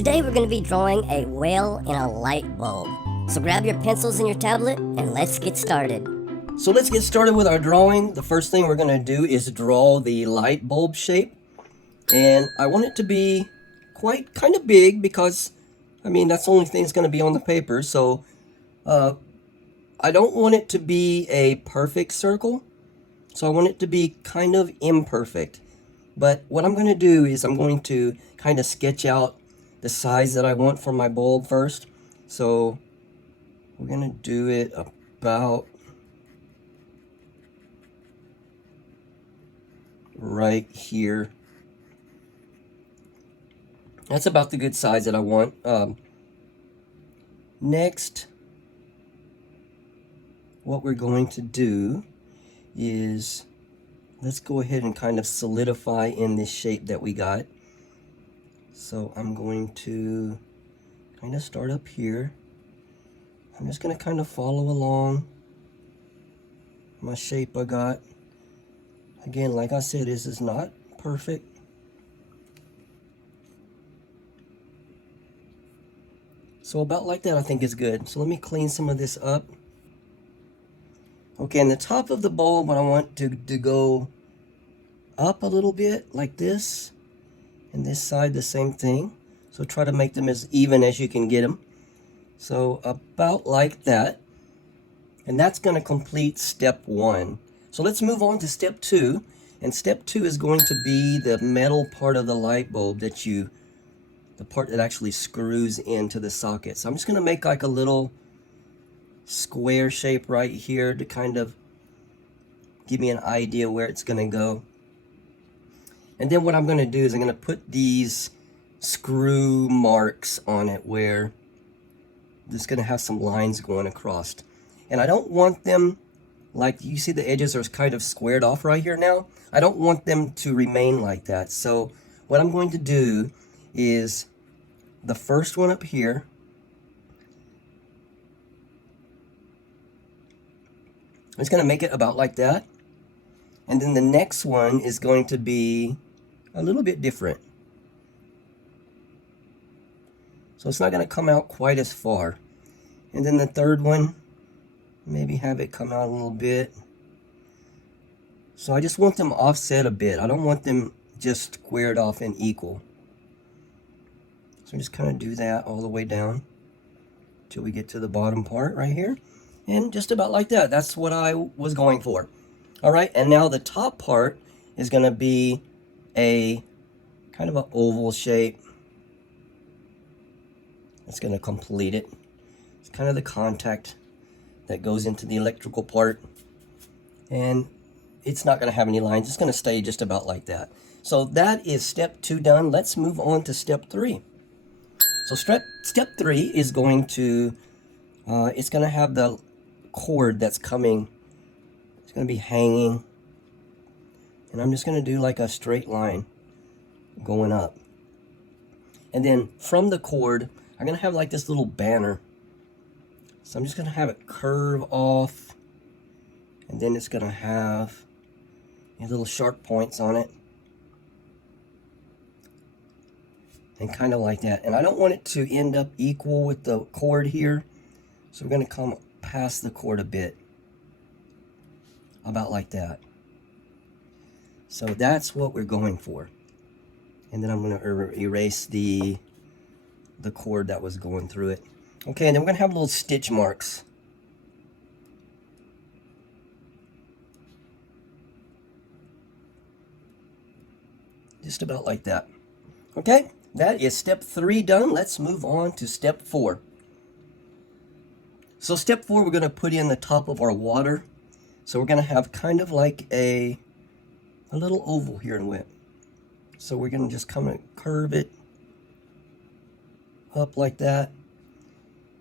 Today we're going to be drawing a whale in a light bulb. So grab your pencils and your tablet and let's get started. So let's get started with our drawing. The first thing we're going to do is draw the light bulb shape. And I want it to be kind of big because, that's the only thing that's going to be on the paper. So I don't want it to be a perfect circle. So I want it to be kind of imperfect. But what I'm going to do is I'm going to kind of sketch out the size that I want for my bulb first. So we're going to do it about right here. That's about the good size that I want. Next, what we're going to do is let's go ahead and kind of solidify in this shape that we got. So I'm going to kind of start up here. I'm just going to kind of follow along my shape I got. Again, like I said, this is not perfect. So about like that I think is good. So let me clean some of this up. Okay, and the top of the bulb, I want to go up a little bit like this. And this side the same thing. So try to make them as even as you can get them. So about like that. And that's going to complete step 1. So let's move on to step 2. And step 2 is going to be the metal part of the light bulb the part that actually screws into the socket. So I'm just going to make like a little square shape right here to kind of give me an idea where it's going to go. And then what I'm going to do is I'm going to put these screw marks on it where it's going to have some lines going across. And I don't want them, like you see the edges are kind of squared off right here now. I don't want them to remain like that. So what I'm going to do is the first one up here, I'm just going to make it about like that. And then the next one is going to be a little bit different. So it's not going to come out quite as far. And then the third one, maybe have it come out a little bit. So I just want them offset a bit. I don't want them just squared off and equal. So just kind of do that all the way down till we get to the bottom part right here. And just about like that. That's what I was going for. All right, and now the top part is going to be a kind of an oval shape. It's going to complete it. It's kind of the contact that goes into the electrical part. And it's not going to have any lines. It's going to stay just about like that. So that is step 2 done. Let's move on to step 3. So step 3 is going to, it's going to have the cord that's coming. It's going to be hanging. And I'm just going to do like a straight line going up. And then from the cord, I'm going to have like this little banner. So I'm just going to have it curve off. And then it's going to have these little sharp points on it. And kind of like that. And I don't want it to end up equal with the cord here. So we're going to come past the cord a bit. About like that. So that's what we're going for. And then I'm going to erase the cord that was going through it. Okay, and then we're going to have little stitch marks. Just about like that. Okay, that is step 3 done. Let's move on to step 4. So step 4, we're going to put in the top of our water. So we're going to have kind of like a little oval here in width. So we're going to just come and curve it up like that.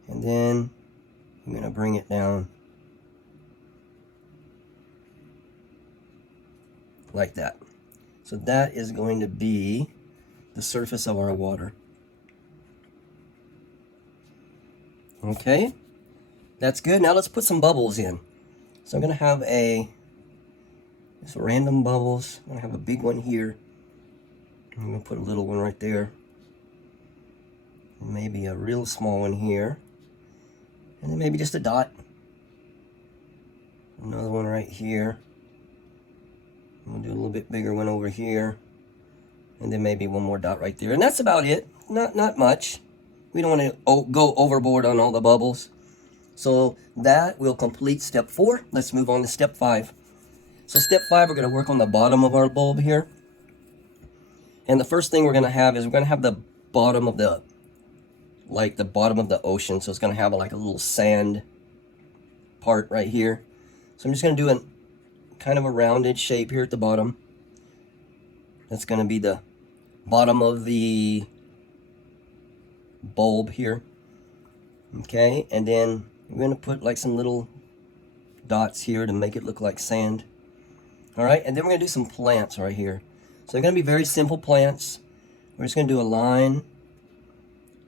And then I'm going to bring it down like that. So that is going to be the surface of our water. Okay, that's good. Now let's put some bubbles in. So I'm going to have just random bubbles. I'm going to have a big one here. I'm going to put a little one right there. maybe a real small one here. And then maybe just a dot. Another one right here. We'll do a little bit bigger one over here. And then maybe one more dot right there. And that's about it. Not much. We don't want to go overboard on all the bubbles. So that will complete step 4. Let's move on to step 5. So step 5, we're going to work on the bottom of our bulb here. And the first thing we're going to have is we're going to have the bottom of the, like the bottom of the ocean. So it's going to have like a little sand part right here. So I'm just going to do a kind of a rounded shape here at the bottom. That's going to be the bottom of the bulb here. Okay, and then we're going to put like some little dots here to make it look like sand. All right, and then we're going to do some plants right here. So they're going to be very simple plants. We're just going to do a line,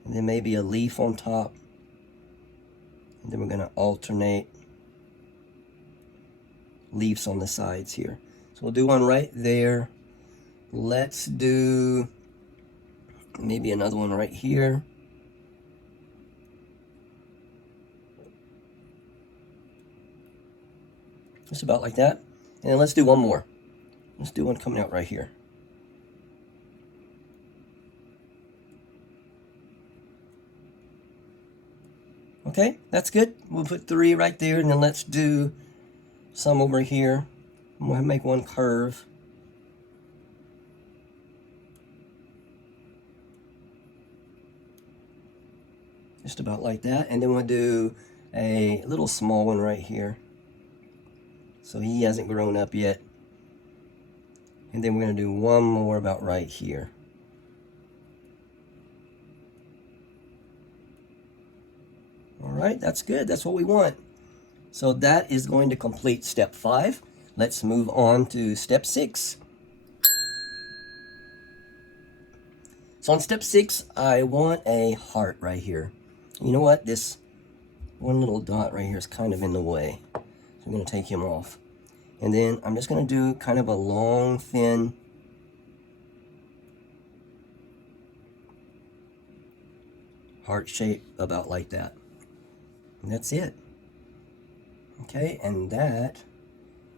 and then maybe a leaf on top. And then we're going to alternate leaves on the sides here. So we'll do one right there. Let's do maybe another one right here. Just about like that. And then let's do one more. Let's do one coming out right here. Okay, that's good. We'll put 3 right there, and then let's do some over here. I'm going to make one curve. Just about like that. And then we'll do a little small one right here. So he hasn't grown up yet. And then we're going to do one more about right here. All right, that's good. That's what we want. So that is going to complete step 5. Let's move on to step 6. So on step 6, I want a heart right here. You know what? This one little dot right here is kind of in the way. So I'm going to take him off. And then I'm just going to do kind of a long, thin heart shape about like that. And that's it. Okay, and that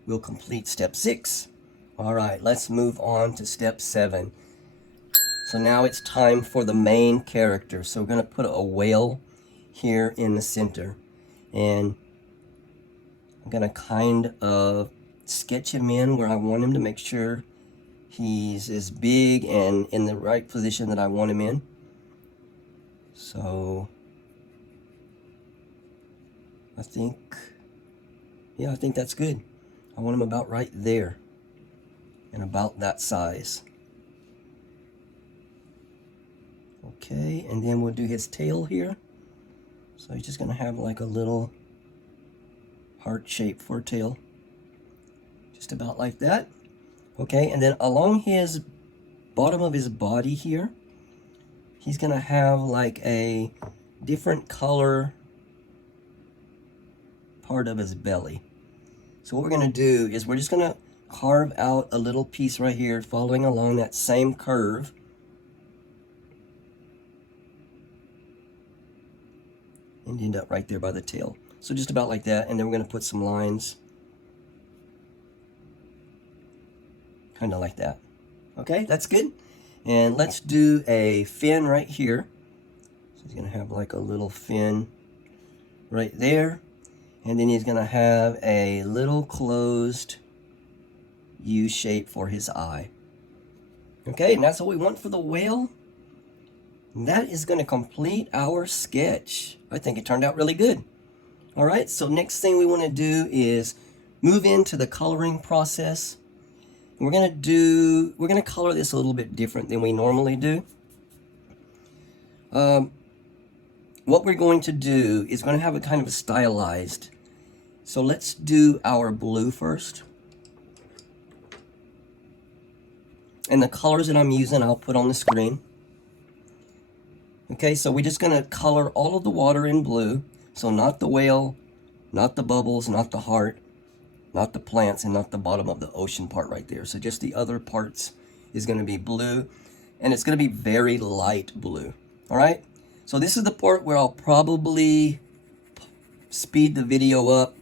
will complete step 6. All right, let's move on to step 7. So now it's time for the main character. So we're going to put a whale here in the center. And I'm going to kind of sketch him in where I want him to make sure he's as big and in the right position that I want him in. So I think that's good. I want him about right there and about that size. Okay, and then we'll do his tail here. So he's just going to have like a little heart shape for a tail. Just about like that. Okay, and then along his bottom of his body here, he's going to have like a different color part of his belly. So what we're going to do is we're just going to carve out a little piece right here following along that same curve. And end up right there by the tail. So just about like that, and then we're going to put some lines. Kind of like that. Okay, that's good. And let's do a fin right here. So he's going to have like a little fin right there. And then he's going to have a little closed U shape for his eye. Okay, and that's what we want for the whale. And that is going to complete our sketch. I think it turned out really good. All right, so next thing we want to do is move into the coloring process. We're going to color this a little bit different than we normally do. What we're going to do is going to have a kind of a stylized. So let's do our blue first. And the colors that I'm using, I'll put on the screen. Okay, so we're just going to color all of the water in blue. So not the whale, not the bubbles, not the heart, not the plants, and not the bottom of the ocean part right there. So just the other parts is going to be blue. And it's going to be very light blue. All right? So So this is the part where I'll probably speed the video up.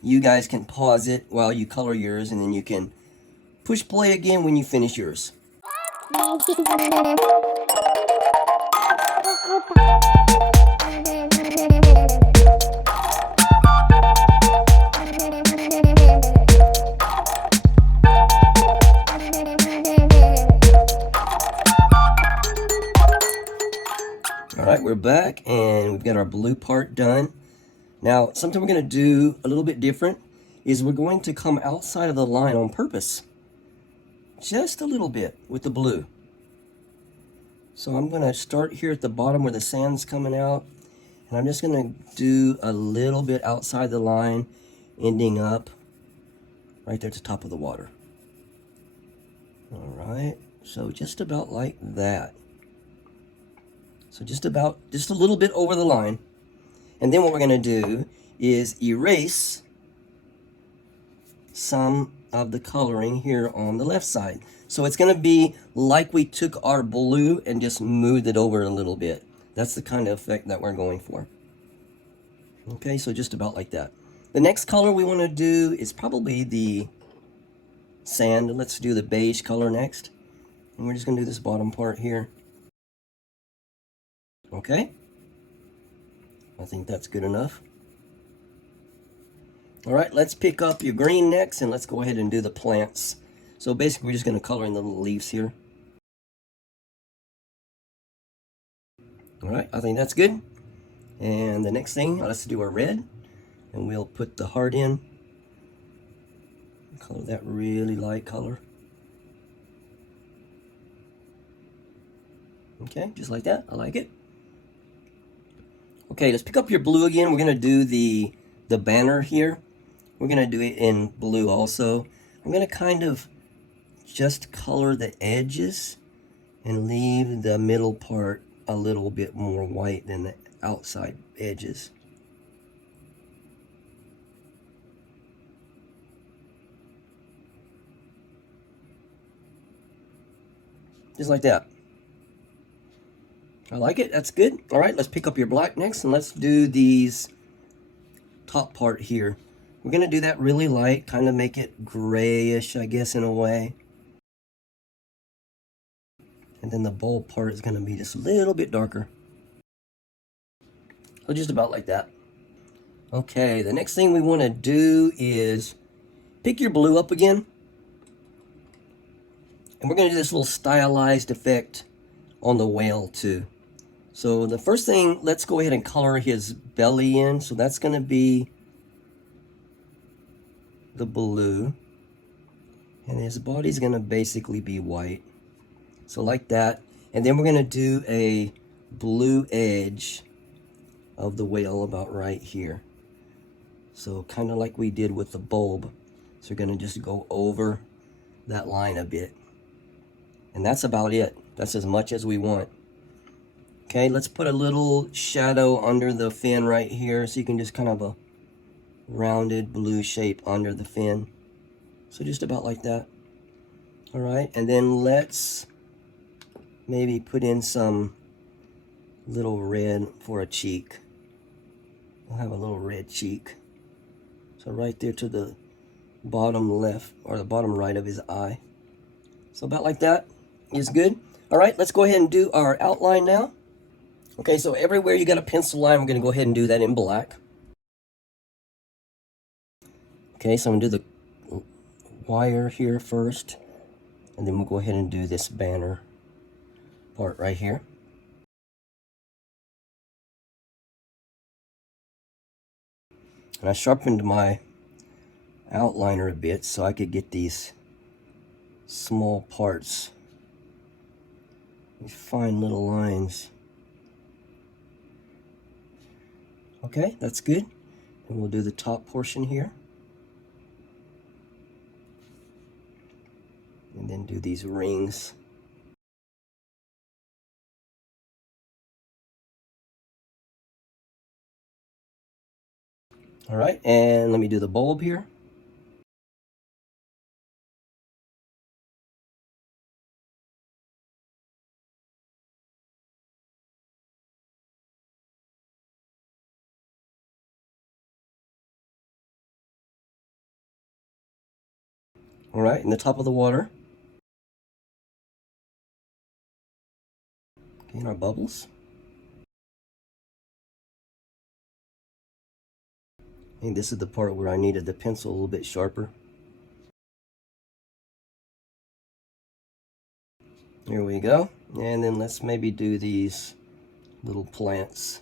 You guys can pause it while you color yours, and then you can push play again when you finish yours. All right, we're back and we've got our blue part done. Now, something we're going to do a little bit different is we're going to come outside of the line on purpose. Just a little bit with the blue. So I'm going to start here at the bottom where the sand's coming out. And I'm just going to do a little bit outside the line, ending up right there at the top of the water. All right, so just about like that. So just a little bit over the line. And then what we're going to do is erase some of the coloring here on the left side. So it's going to be like we took our blue and just moved it over a little bit. That's the kind of effect that we're going for. Okay, so just about like that. The next color we want to do is probably the sand. Let's do the beige color next. And we're just going to do this bottom part here. Okay, I think that's good enough. All right, let's pick up your green next, and let's go ahead and do the plants. So basically, we're just going to color in the little leaves here. All right, I think that's good. And the next thing, let's do a red, and we'll put the heart in. Color that really light color. Okay, just like that. I like it. Okay, let's pick up your blue again. We're going to do the banner here. We're going to do it in blue also. I'm going to kind of just color the edges and leave the middle part a little bit more white than the outside edges. Just like that. I like it. That's good. All right, let's pick up your black next, and let's do these top part here. We're going to do that really light, kind of make it grayish, I guess, in a way. And then the bulb part is going to be just a little bit darker. So just about like that. Okay, the next thing we want to do is pick your blue up again. And we're going to do this little stylized effect on the whale too. So the first thing, let's go ahead and color his belly in. So that's going to be the blue. And his body's going to basically be white. So like that. And then we're going to do a blue edge of the whale about right here. So kind of like we did with the bulb. So we're going to just go over that line a bit. And that's about it. That's as much as we want. Okay, let's put a little shadow under the fin right here, so you can just kind of a rounded blue shape under the fin. So just about like that. All right, and then let's maybe put in some little red for a cheek. We'll have a little red cheek. So right there to the bottom left or the bottom right of his eye. So about like that is good. All right, let's go ahead and do our outline now. Okay, so everywhere you got a pencil line, we're going to go ahead and do that in black. Okay, so I'm going to do the wire here first, and then we'll go ahead and do this banner part right here. And I sharpened my outliner a bit so I could get these small parts, these fine little lines. Okay, that's good. And we'll do the top portion here. And then do these rings. All right, and let me do the bulb here. All right, in the top of the water. Okay, and our bubbles. And this is the part where I needed the pencil a little bit sharper. There we go. And then let's maybe do these little plants.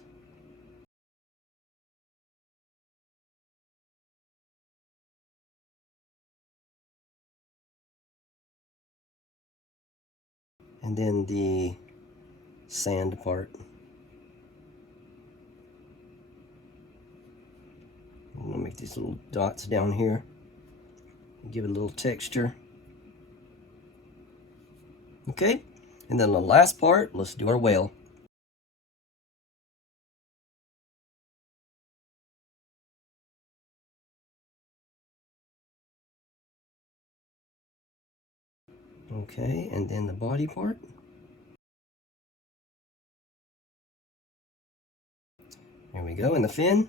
And then the sand part. I'm gonna make these little dots down here. Give it a little texture. Okay, and then the last part, let's do our whale. Okay, and then the body part. There we go, and the fin.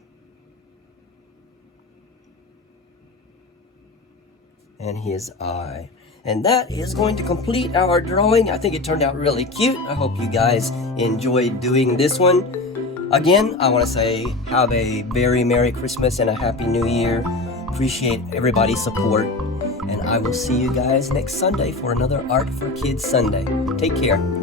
And his eye. And that is going to complete our drawing. I think it turned out really cute. I hope you guys enjoyed doing this one. Again, I want to say have a very Merry Christmas and a Happy New Year. Appreciate everybody's support. And I will see you guys next Sunday for another Art for Kids Sunday. Take care.